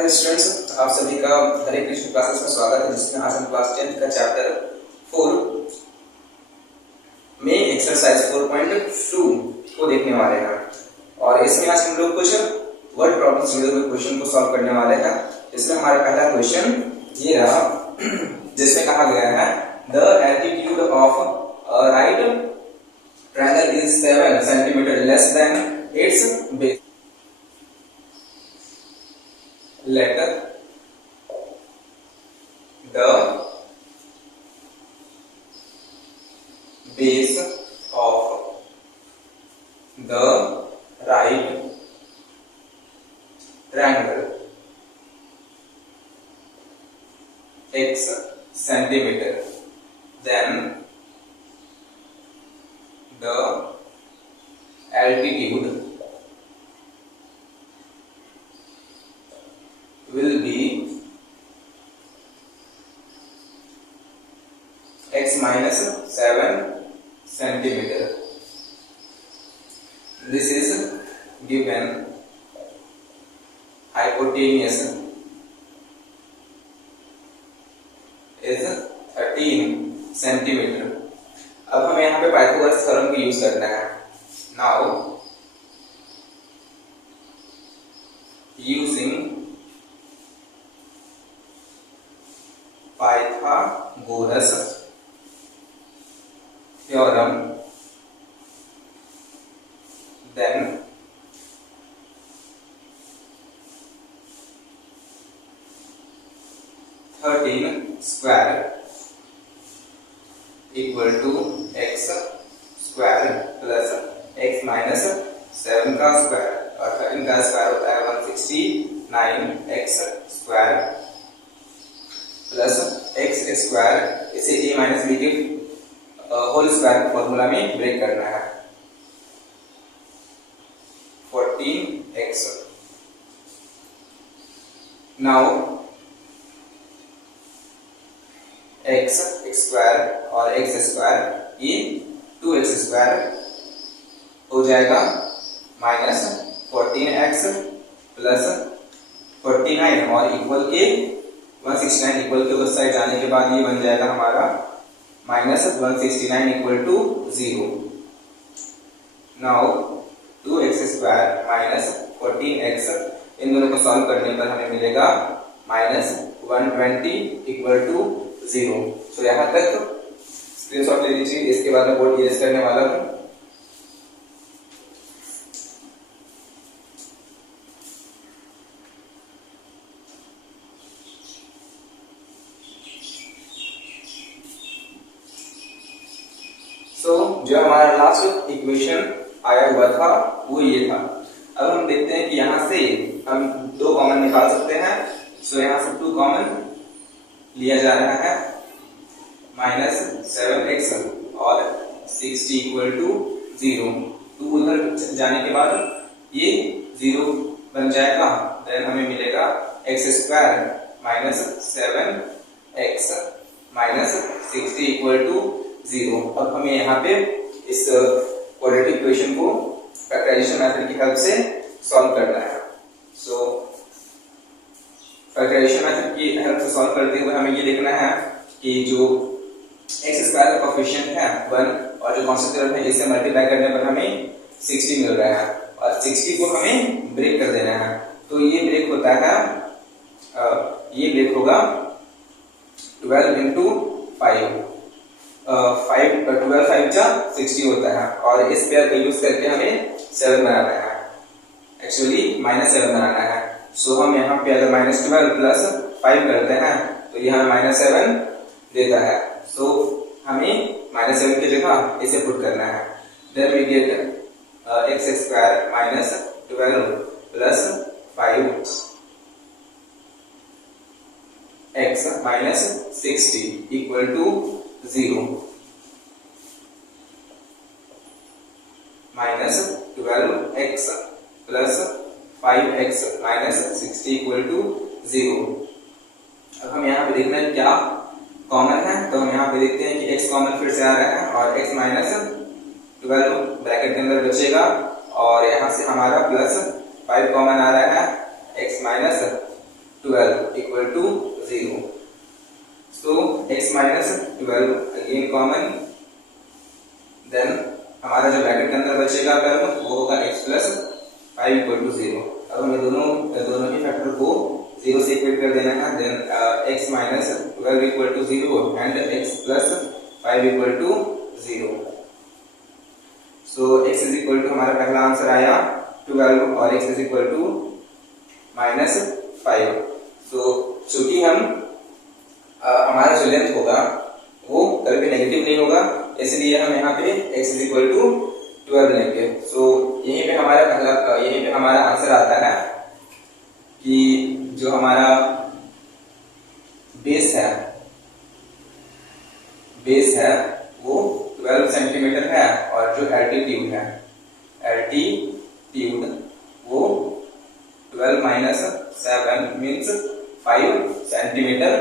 नमस्कार स्टूडेंट्स, आप सभी का हरे कृष्ण क्लासेस में स्वागत है, जिसमें आज हम क्लास 10 का चैप्टर 4 में एक्सरसाइज 4.2 को देखने वाले हैं। और इसमें आज हम लोग कुछ वर्ड प्रॉब्लम्स जुड़े हुए क्वेश्चन को सॉल्व करने वाले हैं। इसमें हमारा पहला क्वेश्चन ये रहा, जिसमें कहा गया है the altitude of right triangle is 7 centimetre less than it's base. Let the base of the right triangle x centimeter, then the altitude will be x minus 7 centimeter. This is given hypotenuse is 13 centimeter. अब हमें यहाँ पे Pythagoras theorem का use करना है। Now using Pythagoras theorem, then (13) square equal to x square plus x minus 7 का square, और 13 का स्क्वायर होता है 169 x square plus x square. इसे a माइनस बी के होल स्क्वायर फॉर्मूला में ब्रेक करना है। 14x। नाउ x स्क्वायर और x स्क्वायर ये 2x स्क्वायर हो जाएगा माइनस 14x प्लस 49 और इक्वल के 169 इक्वल के उस साइड जाने के बाद ये बन जाएगा हमारा minus 169 equal to 0। Now 2x square minus 14x, इन दोनों को सॉल्व करने पर हमें मिलेगा माइनस 120 इक्वल टू 0। तो यहाँ तक स्क्रीनशॉट ले लीजिए, इसके बाद मैं बोर्ड इरेज करने वाला हूँ। जो हमारा लास्ट इक्वेशन आया हुआ था वो ये था। अब हम देखते हैं कि यहाँ से हम 2 कॉमन निकाल सकते हैं। सो यहाँ से 2 कॉमन लिया जा रहा है, माइनस 7x और 60 इक्वल टू 0। 2 उधर जाने के बाद ये 0 बन जाएगा, देन हमें मिलेगा x square minus 7x minus 60 equal to 0। अब हमें यहाँ पे इस क्वाड्रेटिक इक्वेशन को फैक्टराइजेशन मेथड की हेल्प से सॉल्व करना है। सो फैक्टराइजेशन मेथड की हेल्प से सॉल्व करते हुए हमें ये देखना है कि जो x स्क्वायर का कोएफिशिएंट है 1 और जो कांस्टेंट टर्म है इसे मल्टीप्लाई करने पर हमें 60 मिल रहा है, और 60 को हमें ब्रेक कर देना है। तो ये ब्रेक होता है, ये ब्रेक होगा 12 इंटू 5। 12 5 जा 60 होता है, और इस पेयर का यूज करके हमें 7 बनाना है, एक्चुअली माइनस 7 बनाना है। सो हम यहाँ पे अगर माइनस 12 प्लस 5 करते हैं तो ये हमें माइनस 7 देता है। सो हमें माइनस 7 की जगह इसे पुट करना है। Then we get x square minus 12 plus 5 x minus 60 equal to 0 minus 12x plus 5x minus 60 equal to 0। अब हम यहाँ पे देखना है क्या कॉमन है, तो हम यहाँ पे देखते हैं कि x कॉमन फिर से आ रहा है और x माइनस 12 ब्रैकेट के अंदर बचेगा, और यहाँ से हमारा प्लस 5 कॉमन आ रहा है, x minus 12 equal to 0. So x minus 12 again common, then हमारा जो ब्रैकेट के अंदर बचेगा टर्म वो होगा x plus 5 equal to 0. अब हमें दोनों ही फैक्टर को 0 से इक्वेट कर देना है. then x minus 12 equal to 0 and x plus 5 equal to 0. so x is equal to हमारा पहला आंसर आया 12 और x is equal to -5. so चूंकि हम हमारा जो लेंथ होगा वो कभी भी नेगेटिव नहीं होगा, इसलिए हम यहाँ पे x is equal to 12 लेंगे. so यहीं पे हमारा आंसर आता है कि जो हमारा बेस है वो 12 सेंटीमीटर है और जो एल्टीट्यूड वो 12 - 7 मीन्स 5 सेंटीमीटर